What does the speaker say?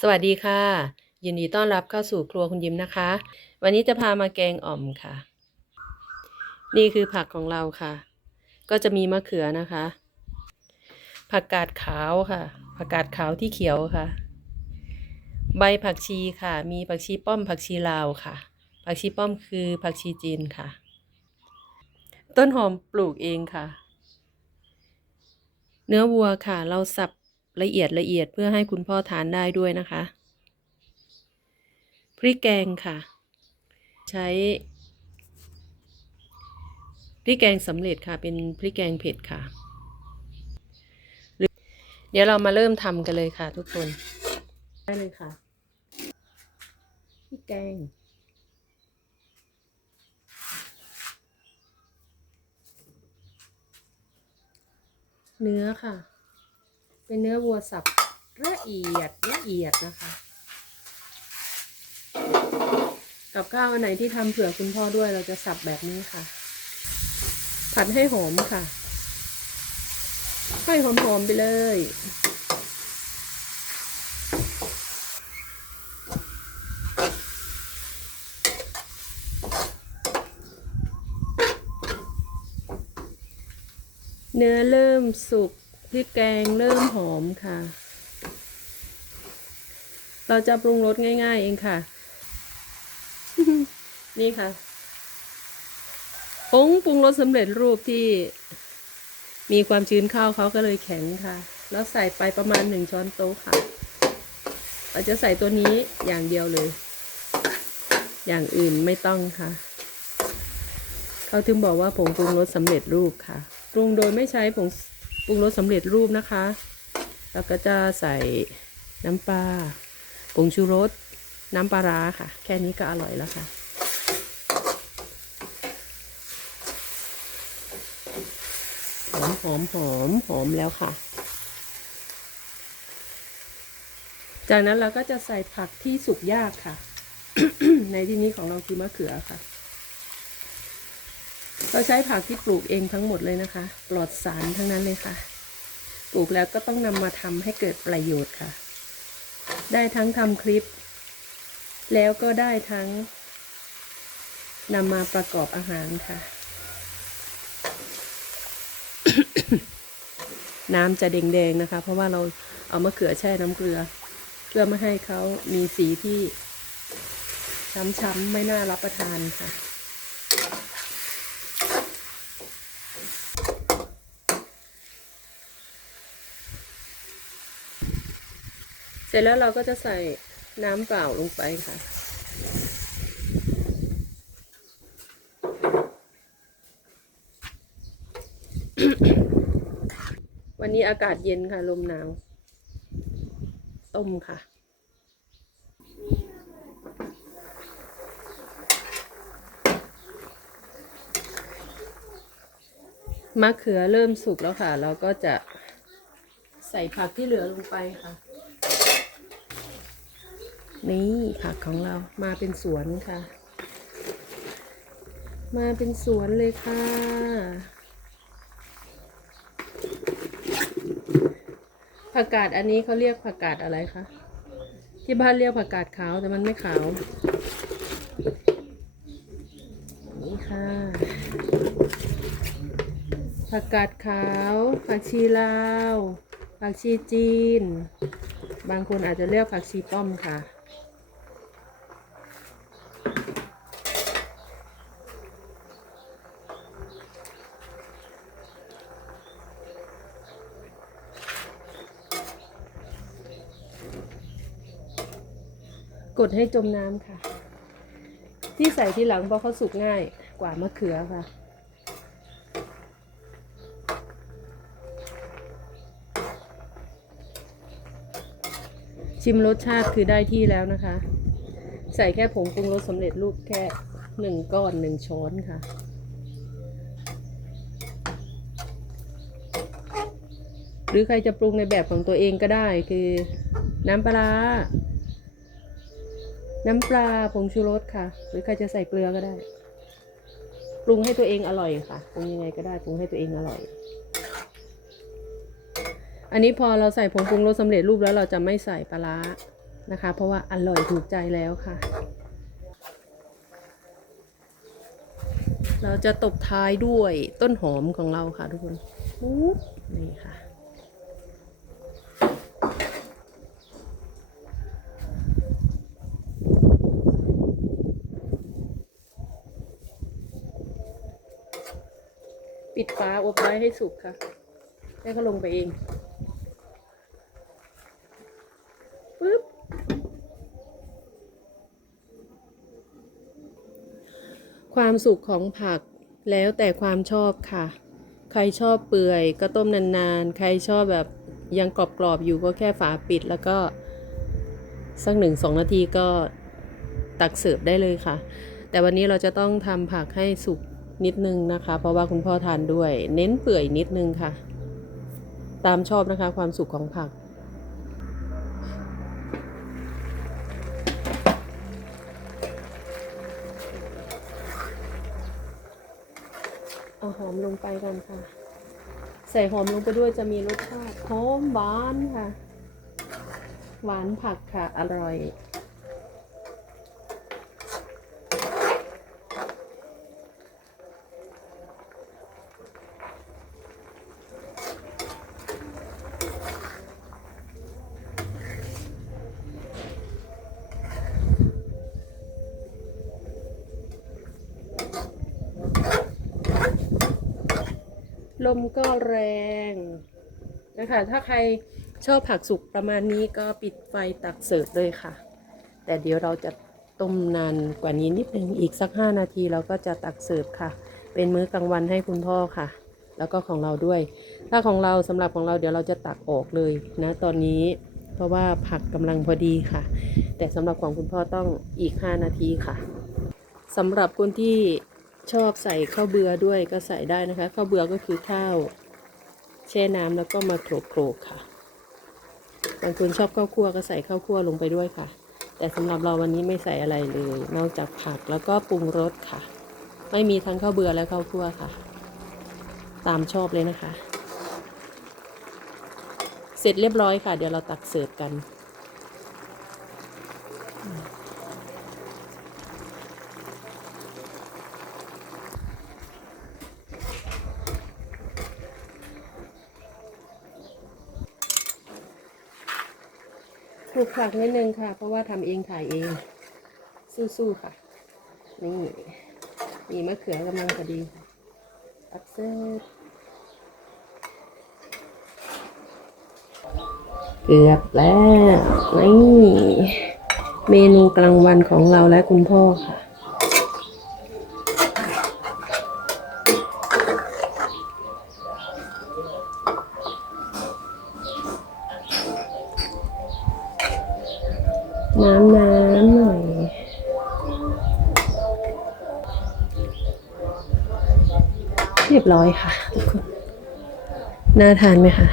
สวัสดีค่ะ ยินดีต้อนรับเข้าสู่ครัวคุณยิ้มนะคะ วันนี้จะพามาแกงอ่อมค่ะ นี่คือผักของเราค่ะ ก็จะมีมะเขือนะคะ ผักกาดขาวค่ะ ผักกาดขาวที่เขียวค่ะ ใบผักชีค่ะ มีผักชีป้อมผักชีลาวค่ะ ผักชีป้อมคือผักชีจีนค่ะ ต้นหอมปลูกเองค่ะ เนื้อวัวค่ะ เราสับ ละเอียดละเอียดเพื่อให้คุณพ่อทานได้ด้วยนะคะ พริกแกงค่ะ ใช้ พริกแกงสำเร็จค่ะเป็นพริกแกงเผ็ดค่ะ เดี๋ยวเรามาเริ่มทำกันเลยค่ะทุกคน ได้เลยค่ะพริกแกงเนื้อค่ะ เป็นเนื้อวัวสับละเอียดละเอียดนะคะกับข้าวอันไหนที่ทำเผื่อคุณพ่อด้วยเราจะสับแบบนี้ค่ะ ผัดให้หอมค่ะ ให้หอมๆไปเลย เนื้อเริ่มสุก ริกแกงเริ่มหอมค่ะ เราจะปรุงรสง่าย ๆ เองค่ะ นี่ค่ะผงปรุงรสสำเร็จรูปที่มีความชื้นข้าวเขาก็เลยแข็งค่ะ แล้วใส่ไปประมาณหนึ่งช้อนโต๊ะค่ะเราจะใส่ตัวนี้อย่างเดียวเลย อย่างอื่นไม่ต้องค่ะ เขาถึงบอกว่าผงปรุงรสสำเร็จรูปค่ะ ปรุงโดยไม่ใช้ผง ปรุงรสสำเร็จรูปนะคะ แล้วก็จะใส่น้ำปลาผงชูรส น้ำปลาร้าค่ะ แค่นี้ก็อร่อยแล้วค่ะ หอมหอมหอมหอมแล้วค่ะ จากนั้นเราก็จะใส่ผักที่สุกยากค่ะ ในที่นี้ของเราคือมะเขือค่ะ เราใช้ผักที่ปลูกเองทั้งหมดเลยนะคะ ปลอดสารทั้งนั้นเลยค่ะ ปลูกแล้วก็ต้องนำมาทำให้เกิดประโยชน์ค่ะ ได้ทั้งทำคลิป แล้วก็ได้ทั้งนำมาประกอบอาหารค่ะ น้ำจะแดงๆนะคะ เพราะว่าเราเอามะเขือแช่น้ำเกลือ เพื่อไม่ให้เขามีสีที่ช้ำๆไม่น่ารับประทานค่ะ ร็จแล้วเราก็จะใส่น้ำเปล่าลงไปค่ะ วันนี้อากาศเย็นค่ะ ลมหนาว ต้มค่ะมะเขือเริ่มสุกแล้วค่ะ เราก็จะใส่ผักที่เหลือลงไปค่ะ นี่ผักของเรามาเป็นสวนค่ะ มาเป็นสวนเลยค่ะ ผักกาดอันนี้เขาเรียกผักกาดอะไรคะ ที่บ้านเรียกผักกาดขาวแต่มันไม่ขาว นี่ค่ะ ผักกาดขาว ผักชีลาว ผักชีจีนบางคนอาจจะเรียกผักชีป้อมค่ะ กดให้จมน้ำค่ะ ที่ใส่ทีหลังเพราะเขาสุกง่ายกว่ามะเขือค่ะชิมรสชาติคือได้ที่แล้วนะคะ ใส่แค่ผงปรุงรสสำเร็จรูปแค่หนึ่งก้อนหนึ่งช้อนค่ะ หรือใครจะปรุงในแบบของตัวเองก็ได้คือน้ำปลาร้า น้ำปลาผงชูรสค่ะ หรือใครจะใส่เกลือก็ได้ ปรุงให้ตัวเองอร่อยค่ะปรุงยังไงก็ได้ปรุงให้ตัวเองอร่อย อันนี้พอเราใส่ผงปรุงรสสำเร็จรูปแล้วเราจะไม่ใส่ปลาร้านะคะ เพราะว่าอร่อยถูกใจแล้วค่ะ เราจะตบท้ายด้วยต้นหอมของเราค่ะทุกคนนี่ค่ะ ปิดฝาอบไว้ให้สุกค่ะให้เขาลงไปเองปึ๊บความสุกของผักแล้วแต่ความชอบค่ะ ใครชอบเปื่อยก็ต้มนานๆ ใครชอบแบบยังกรอบๆอยู่ก็แค่ฝาปิดแล้วก็ สักหนึ่งสองนาทีก็ตักเสิร์ฟได้เลยค่ะ แต่วันนี้เราจะต้องทำผักให้สุก นิดนึงนะคะ เพราะว่าคุณพ่อทานด้วย เน้นเปื่อยนิดนึงค่ะ ตามชอบนะคะความสุกของผัก เอาหอมลงไปกันค่ะ ใส่หอมลงไปด้วยจะมีรสชาติหอมหวานค่ะ หวานผักค่ะ อร่อย ลมก็แรงนะคะถ้าใครชอบผักสุกประมาณนี้ก็ปิดไฟตักเสิร์ฟเลยค่ะ แต่เดี๋ยวเราจะต้มนานกว่านี้นิดนึงอีกสัก 5 นาทีเราก็จะตักเสิร์ฟค่ะ เป็นมื้อกลางวันให้คุณพ่อค่ะ แล้วก็ของเราด้วย ถ้าของเราสำหรับของเราเดี๋ยวเราจะตักออกเลยนะตอนนี้ เพราะว่าผักกำลังพอดีค่ะ แต่สำหรับของคุณพ่อต้องอีก 5 นาทีค่ะสำหรับคนที่ ชอบใส่ข้าวเบือด้วยก็ใส่ได้นะคะข้าวเบือก็คือข้าวแช่น้ำแล้วก็มาโขลกๆค่ะบางคนชอบข้าวคั่วก็ใส่ข้าวคั่วลงไปด้วยค่ะ แต่สำหรับเราวันนี้ไม่ใส่อะไรเลย นอกจากผักแล้วก็ปรุงรสค่ะ ไม่มีทั้งข้าวเบือและข้าวคั่วค่ะ ตามชอบเลยนะคะ เสร็จเรียบร้อยค่ะ เดี๋ยวเราตักเสิร์ฟกัน ปลูกผักนิดนึงค่ะ เพราะว่าทำเองถ่ายเอง สู้ๆค่ะ นี่มีมะเขือกำลังพอดีตักเสิร์เกือบแล้ว นี่ เมนูกลางวันของเราและคุณพ่อค่ะ น้ำน้ำหน่อยเรียบร้อยค่ะทุกคนน่าทานไหมคะ